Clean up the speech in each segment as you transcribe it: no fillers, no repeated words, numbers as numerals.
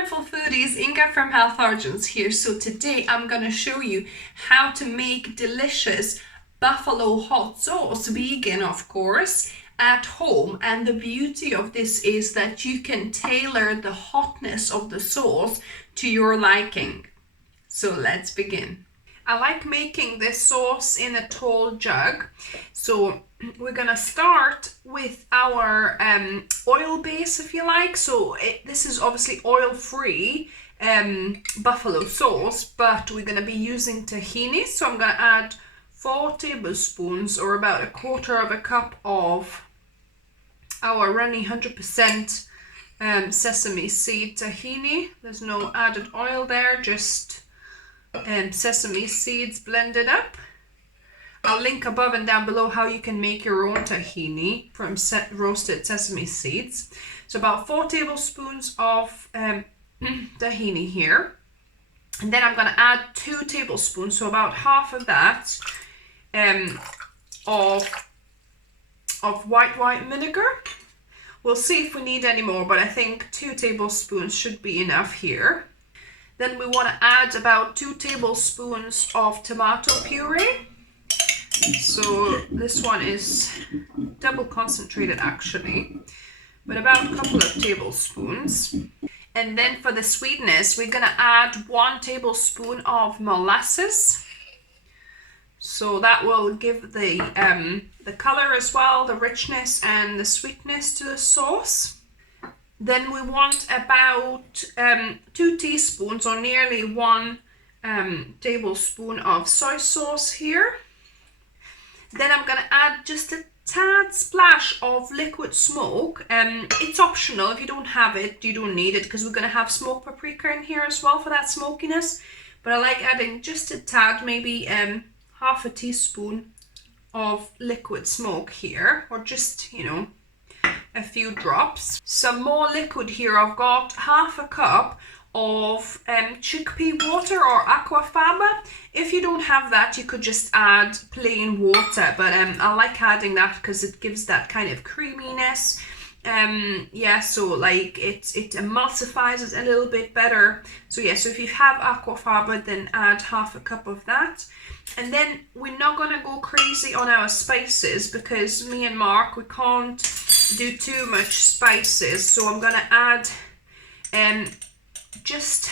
mindful foodies, Inga from Health Origins here. So today I'm going to show you how to make delicious buffalo hot sauce, vegan of course, at home. And the beauty of this is that you can tailor the hotness of the sauce to your liking. So let's begin. I like making this sauce in a tall jug. So we're gonna start with our oil base, if you like. So this is obviously oil-free buffalo sauce, but we're gonna be using tahini. So I'm gonna add 4 tablespoons or about 1/4 cup of our runny 100% sesame seed tahini. There's no added oil there, just sesame seeds blended up. I'll link above and down below how you can make your own tahini from roasted sesame seeds. So about 4 tablespoons of tahini here. And then I'm going to add 2 tablespoons, so about half of that, of white wine vinegar. We'll see if we need any more, but I think 2 tablespoons should be enough here. Then we want to add about 2 tablespoons of tomato puree. So this one is double concentrated actually, but about a couple of tablespoons. And then for the sweetness, we're going to add 1 tablespoon of molasses. So that will give the color as well, the richness and the sweetness to the sauce. Then we want about 2 teaspoons or nearly 1 tablespoon of soy sauce here. Then I'm going to add just a tad splash of liquid smoke. It's optional. If you don't have it, you don't need it, because we're going to have smoked paprika in here as well for that smokiness. But I like adding just a tad, maybe half a teaspoon of liquid smoke here, or just, you know, a few drops. Some more liquid here. I've got half a cup of chickpea water or aquafaba. If you don't have that, you could just add plain water, but I like adding that because it gives that kind of creaminess. Yeah, so like it emulsifies it a little bit better. So yeah, so if you have aquafaba, then add half a cup of that. And then we're not gonna go crazy on our spices because me and Mark, we can't do too much spices. So I'm gonna add just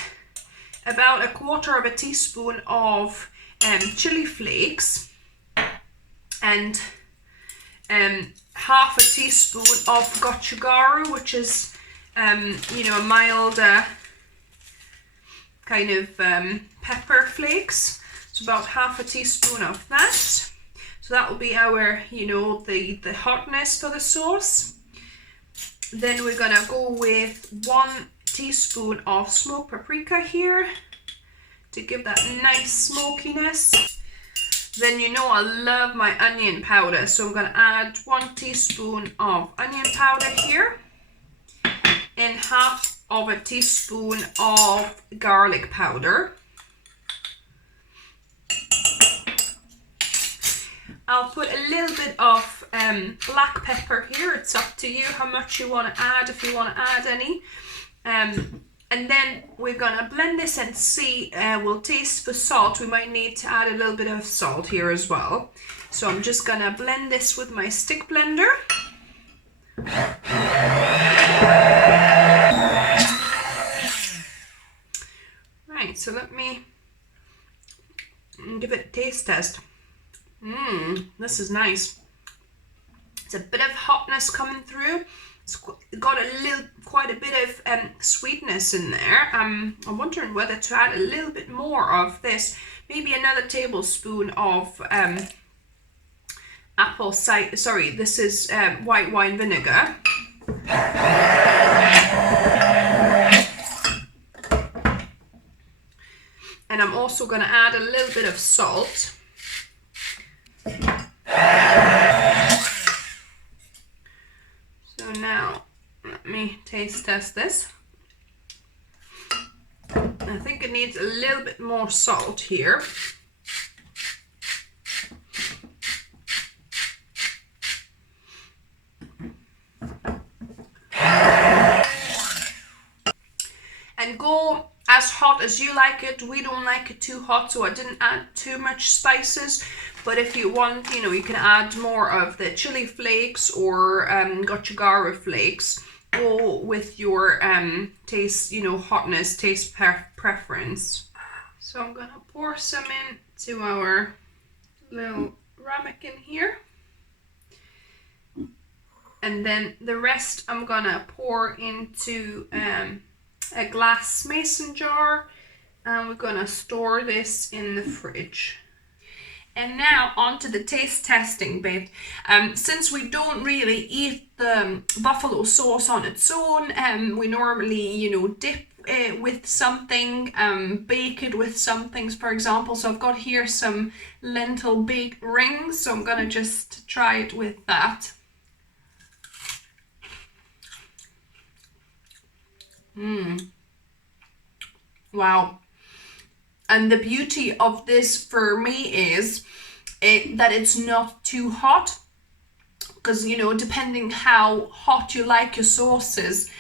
about 1/4 teaspoon of chilli flakes and half a teaspoon of gochugaru, which is you know, a milder kind of pepper flakes. So about half a teaspoon of that. So that will be our, you know, the hotness for the sauce. Then we're gonna go with 1 teaspoon of smoked paprika here to give that nice smokiness. Then you know I love my onion powder, so I'm going to add 1 teaspoon of onion powder here and half of a teaspoon of garlic powder. I'll put a little bit of black pepper here. It's up to you how much you want to add, if you want to add any. And then we're gonna blend this and see, we'll taste for salt. We might need to add a little bit of salt here as well. So I'm just gonna blend this with my stick blender. Right, so let me give it a taste test. This is nice. It's a bit of hotness coming through. It's got quite a bit of sweetness in there. I'm wondering whether to add a little bit more of this, maybe another tablespoon of this is white wine vinegar. And I'm also going to add a little bit of salt. So now, let me taste test this. I think it needs a little bit more salt here. and go as hot as you like it. We don't like it too hot, so I didn't add too much spices. But if you want, you know, you can add more of the chili flakes or gochujara flakes. Go with your taste, you know, hotness, taste preference. So I'm gonna pour some into our little ramekin here. And then the rest I'm gonna pour into a glass mason jar, and we're gonna store this in the fridge. And now on to the taste testing bit. Since we don't really eat the buffalo sauce on its own, we normally, you know, dip it with something, bake it with some things, for example. So I've got here some lentil baked rings, so I'm gonna just try it with that. Wow. And the beauty of this for me is that it's not too hot, because, you know, depending how hot you like your sauces,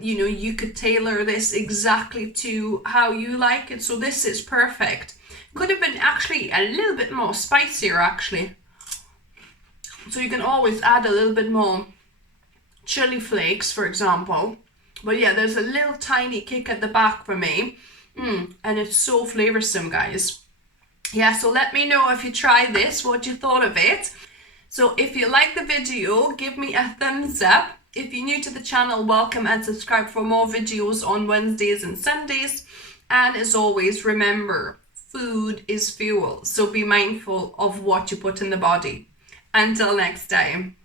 you know, you could tailor this exactly to how you like it. So this is perfect. Could have been actually a little bit more spicier actually. So you can always add a little bit more chili flakes, for example. But yeah, there's a little tiny kick at the back for me. And it's so flavorsome, guys. Yeah, so let me know if you try this, what you thought of it. So if you like the video, give me a thumbs up. If you're new to the channel, welcome and subscribe for more videos on Wednesdays and Sundays. And as always, remember, food is fuel. So be mindful of what you put in the body. Until next time.